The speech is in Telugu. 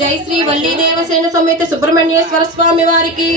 జై శ్రీ వల్లీదేవసేన సమేత సుబ్రహ్మణ్యేశ్వర స్వామి వారికి.